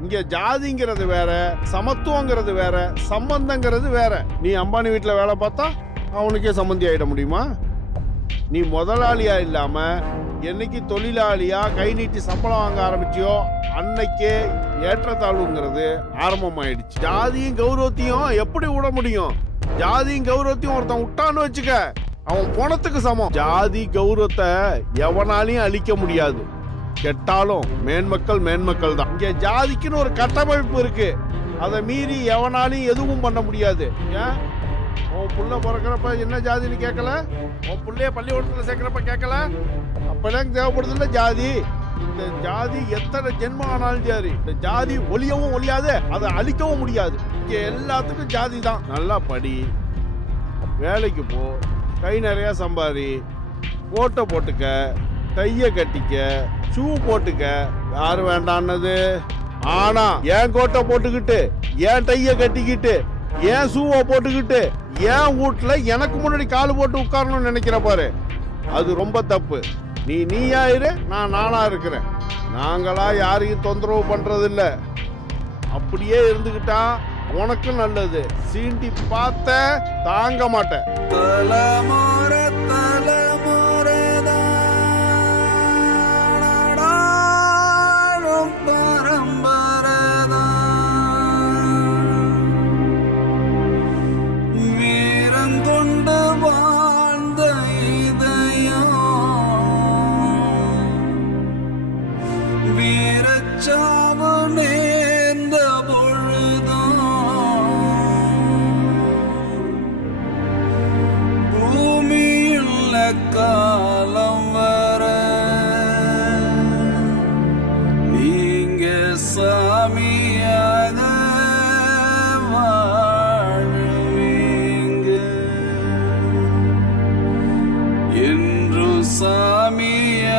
இங்க ஜாதிங்கிறது வேற, சமத்துவங்கிறது வேற, சம்பந்தங்கிறது வேற. நீ அம்பானி வீட்டுல வேலை பார்த்தா அவனுக்கே சம்பந்தி ஆயிட முடியுமா? நீ முதலாளியா இல்லாம என்னைக்கு தொழிலாளியா கை நீட்டி சம்பளம் வாங்க ஆரம்பிச்சியோ அன்னைக்கே ஏற்றத்தாழ்வுங்கிறது ஆரம்பமாயிடுச்சு. ஜாதியும் கௌரவத்தையும் எப்படி விட முடியும்? ஜாதியும் கௌரவத்தையும் ஒருத்தன் விட்டான்னு வச்சுக்க, அவன் போனத்துக்கு சமம். ஜாதி கௌரவத்தை எவனாலையும் அழிக்க முடியாது. கெட்டாலும் மேன்மக்கள் தான். இங்க ஜாதிக்குன்னு ஒரு கட்டமைப்பு இருக்கு. அதை மீறி எவனாலையும் எதுவும் பண்ண முடியாது. ஏன் உன் புள்ள பிறக்கிறப்ப என்ன ஜாதின்னு கேட்கல? உன் புள்ளைய பள்ளிக்கூடத்துல சேர்க்கிறப்ப கேட்கல? அப்பெல்லாம் தேவைப்படுது இல்ல ஜாதி. இந்த ஜாதி எத்தனை ஜென்மம் ஆனாலும் சரி, இந்த ஜாதி ஒழியவும் ஒழியாது, அதை அழிக்கவும் முடியாது. இங்க எல்லாத்துக்கும் ஜாதி தான். நல்லா படி, வேலைக்கு போ, கை நிறைய சம்பாதி, ஓட்டை போட்டுக்க, கைய கட்டிக்க, ஷூ போட்டுக்க. யாரு வேண்டான்னது? ஆனா ஏன் கோட்டை போட்டுக்கிட்டு, ஏன் டைய கட்டிக்கிட்டு, ஏன் ஷூவை போட்டுக்கிட்டு, ஏன் வீட்டுல எனக்கு முன்னாடி காலு போட்டு உட்காரணும்னு நினைக்கிற பாரு, அது ரொம்ப தப்பு. நீயா இரு, நான் நானா இருக்கிறேன். நாங்களா யாரையும் தொந்தரவு பண்றது இல்ல. அப்படியே இருந்துகிட்டா உனக்கும் நல்லது. சீண்டி பார்த்த தாங்க மாட்டேன். காலம் வர நீங்க சாமியாக வாழ்வீங்க, என்றும் சாமியாக